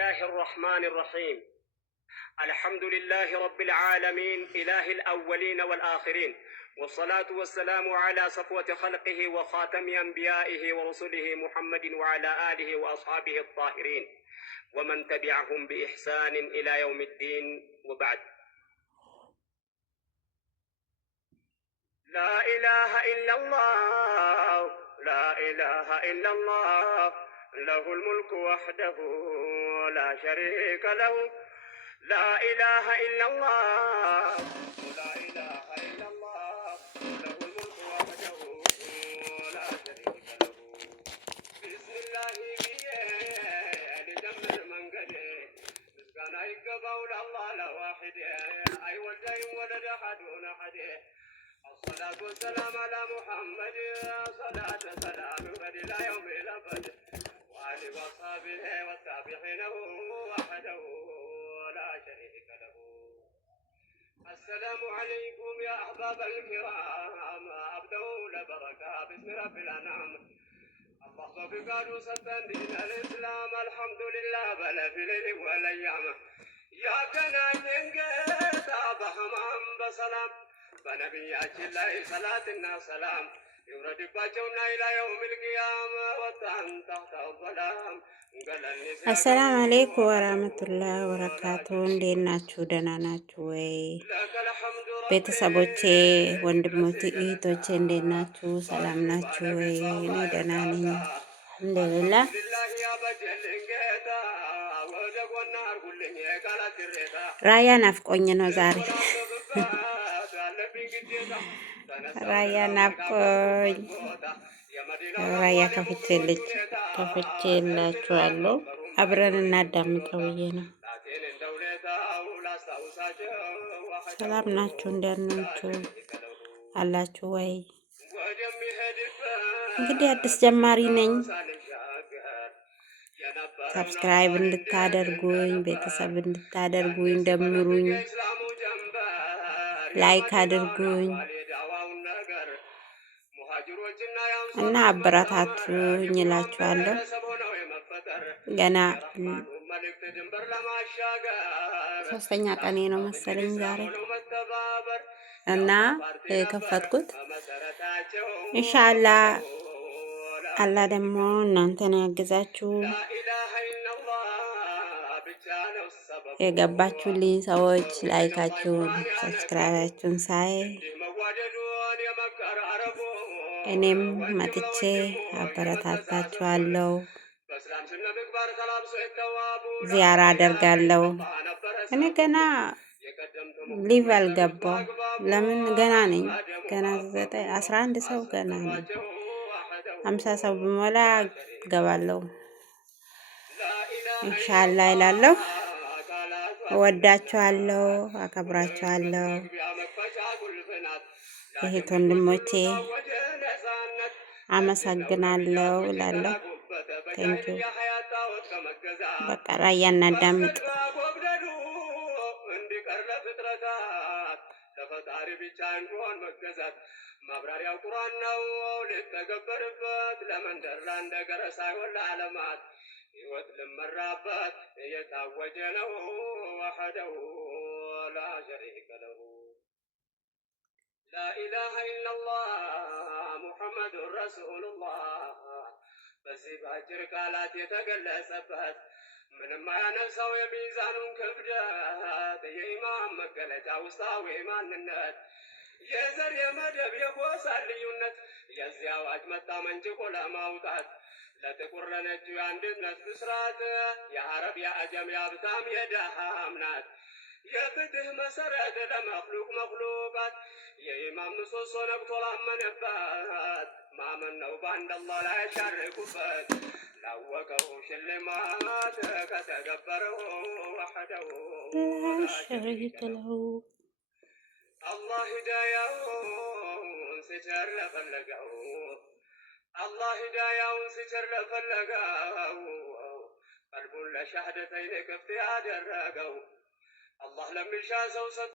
الله الرحمن الرحيم. الحمد لله رب العالمين إله الأولين والآخرين، والصلاة والسلام على صفوة خلقه وخاتم أنبيائه ورسله محمد وعلى آله وأصحابه الطاهرين ومن تبعهم بإحسان إلى يوم الدين، وبعد. لا إله إلا الله، لا إله إلا الله، له الملك وحده لا شريك له. لا إله إلا الله، لا إله إلا الله، له الملك وحده لا شريك له. بسم الله لجمع من قده مسكن يقبل الله لواحد أي ولد ولد أحد أحد. الصلاة والسلام على محمد، صلاة سلام إلى يوم الأبد، وآله وصحبه والتابعين وحده لا شريك له. السلام عليكم يا أحباب الكرام، أبدأ لبركة باسم رب الأنعام. الله بفقاده ستن دين الإسلام، الحمد لله بل في الليل والأيام. يا كنان ينقيت بحمام بسلام، በነቢያችን ላይ ሰላትና ሰላም ይውረድባቸውና ኢላ የውሚል ቂያማ ወጣን ተህተው ሰላም። አሰላሙ አለይኩም ወራህመቱላሂ ወበረካቱ። እንዴት ናችሁ? ደህና ናችሁ ወይ ቤተሰቦቼ፣ ወንድሞቼ፣ እህቶቼ እንዴት ናችሁ? ሰላም ናችሁ ወይ? እኔ ደህና ነኝ አልሐምዱሊላህ። ራያ ናፍቆኝ ነው ዛሬ ራያ ናፍቆኝ ራያ ከፍቼላችኋለሁ። አብረን እናዳምጠው ብዬ ነው። ሰላም ናችሁ? እንደናችሁ አላችሁ ወይ? እንግዲህ አዲስ ጀማሪ ነኝ። ሰብስክራይብ እንድታደርጉኝ፣ ቤተሰብ እንድታደርጉኝ፣ ደምሩኝ፣ ላይክ አድርጉኝ እና አበረታቱኝ እላችኋለሁ። ገና 3ኛ ቀኔ ነው መሰለኝ ዛሬ እና የከፈትኩት። ኢንሻአላህ አላህ ደግሞ እናንተን ያግዛችሁ። የገባችሁልኝ ሰዎች ላይካችሁን፣ ሰብስክራይባችሁን ሳይ እኔም መጥቼ አበረታታችኋለሁ፣ ዚያራ አደርጋለሁ። እኔ ገና ሊቭ አልገባው። ለምን ገና ነኝ። ገና 11 ሰው ገና ነኝ። 50 ሰው ብሞላ ገባለሁ ኢንሻአላህ ይላለሁ። እወዳችኋለሁ፣ አከብራችኋለሁ እህት ወንድሞቼ፣ አመሰግናለሁ እላለሁ። ቴንኪው። በቃ ራያ እናዳምጥ። ለፈጣሪ ብቻ እንኳን መገዛት ማብራሪያው ቁርአን ነው ልተገበርበት፣ ለመንደር ላንደገረ ሳይሆን ለዓለማት ሕይወት ልመራበት የታወጀ ነው ወሐደሁ ላ ሸሪከ ለሁ። ላኢላሃ ኢለላህ ሙሐመዱን ረሱሉላህ በዚህ በአጭር ቃላት የተገለጸበት ምንም አያነሳው የሚዛኑን ክብደት የኢማን መገለጫ ውስጣዊ ማንነት የዘር የመደብ የጎሳ ልዩነት የዚህ አዋጅ መጣ መንጭቆ ለማውጣት ለጥቁር ለነጩ የአንድነት ብስራት የአረብ የአጀም የሀብታም የደሃም ናት የፍትህ መሰረት ለመክሉቅ መክሉቃት የኢማም ምሰሶ ነቅቶ ላመነበት ማመን ነው በአንድ አላህ ላይ ያሻርኩበት ላወቀው ሽልማት ከተገበረው ወሐደሁ ላ ሸሪከ ለሁ። አላህ ሂዳያውን ሲቸር ለፈለገው አላህ ሂዳያውን ሲቸር ለፈለገው ቀልቡን ለሻህደተይን ክፍት ያደረገው አላህ ለሚሻ ሰው